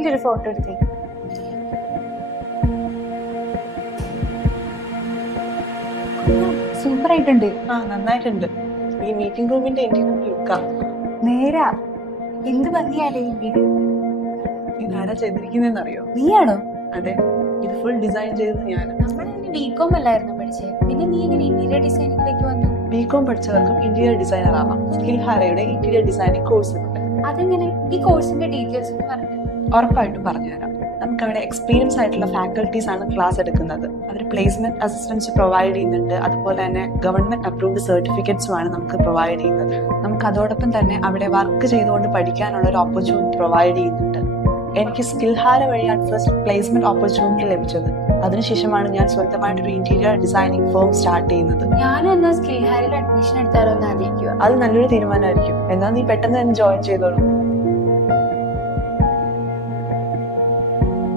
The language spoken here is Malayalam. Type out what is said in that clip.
എന്റെ ഒരു ഫോട്ടോ എടുത്തേ. സൂപ്പർ ആയിട്ടുണ്ട്. നന്നായിട്ടുണ്ട്. ഈ മീറ്റിംഗ് റൂമിന്റെ ഇന്റീരിയർ ലുക്കാ. നേരാ, എന്ത് ഭംഗിയാലേ ഈ വീട്. ഇതാരാ ചെയ്തിരിക്കുന്നതെന്ന് അറിയോ? നീയാണോ? അതെ, ഇത് ഫുൾ ഡിസൈൻ ചെയ്തത് ഞാൻ. നമ്മളതിന് ബികോം അല്ലായിരുന്നു പഠിച്ചത്, പിന്നെ നീ എങ്ങനെ ഇന്റീരിയർ ഡിസൈനിങ്ങിലേക്ക് വന്നു? ബികോം പഠിച്ചവർക്കും ഇന്റീരിയർ ഡിസൈനർ ആവാം. സ്കിൽഹാരയുടെ ഇന്റീരിയർ ഡിസൈനിങ് കോഴ്സ് ഉണ്ട്. അതെങ്ങനെ? ഈ കോഴ്സിന്റെ ഡീറ്റെയിൽസ് ഒന്ന് പറഞ്ഞു. ഉറപ്പായിട്ടും പറഞ്ഞുതരാം. നമുക്ക് അവിടെ എക്സ്പീരിയൻസ് ആയിട്ടുള്ള ഫാക്കൽറ്റീസ് ആണ് ക്ലാസ് എടുക്കുന്നത്. അവർ പ്ലേസ്മെന്റ് അസിസ്റ്റൻസ് പ്രൊവൈഡ് ചെയ്യുന്നുണ്ട്. അതുപോലെ തന്നെ ഗവൺമെന്റ് അപ്രൂവ്ഡ് സർട്ടിഫിക്കറ്റ്സുമാണ് നമുക്ക് പ്രൊവൈഡ് ചെയ്യുന്നത്. നമുക്ക് അതോടൊപ്പം തന്നെ അവിടെ വർക്ക് ചെയ്തുകൊണ്ട് പഠിക്കാനുള്ള ഒരു ഓപ്പർച്യൂണിറ്റി പ്രൊവൈഡ് ചെയ്യുന്നുണ്ട്. എനിക്ക് സ്കിൽഹാര വഴിയാണ് ഫസ്റ്റ് പ്ലേസ്മെന്റ് ഓപ്പർച്യൂണിറ്റി ലഭിച്ചത്. അതിനുശേഷമാണ് ഞാൻ സ്വന്തമായിട്ടൊരു ഇന്റീരിയർ ഡിസൈനിങ് ഫേം സ്റ്റാർട്ട് ചെയ്യുന്നത്. ഞാനും എന്നാ സ്കിൽഹാരിൽ അഡ്മിഷൻ എടുത്താലോ എന്ന് ആലോചിക്കുക. അത് നല്ലൊരു തീരുമാനമായിരിക്കും. എന്നാൽ നീ പെട്ടെന്ന് തന്നെ ജോയിൻ ചെയ്തോളൂ.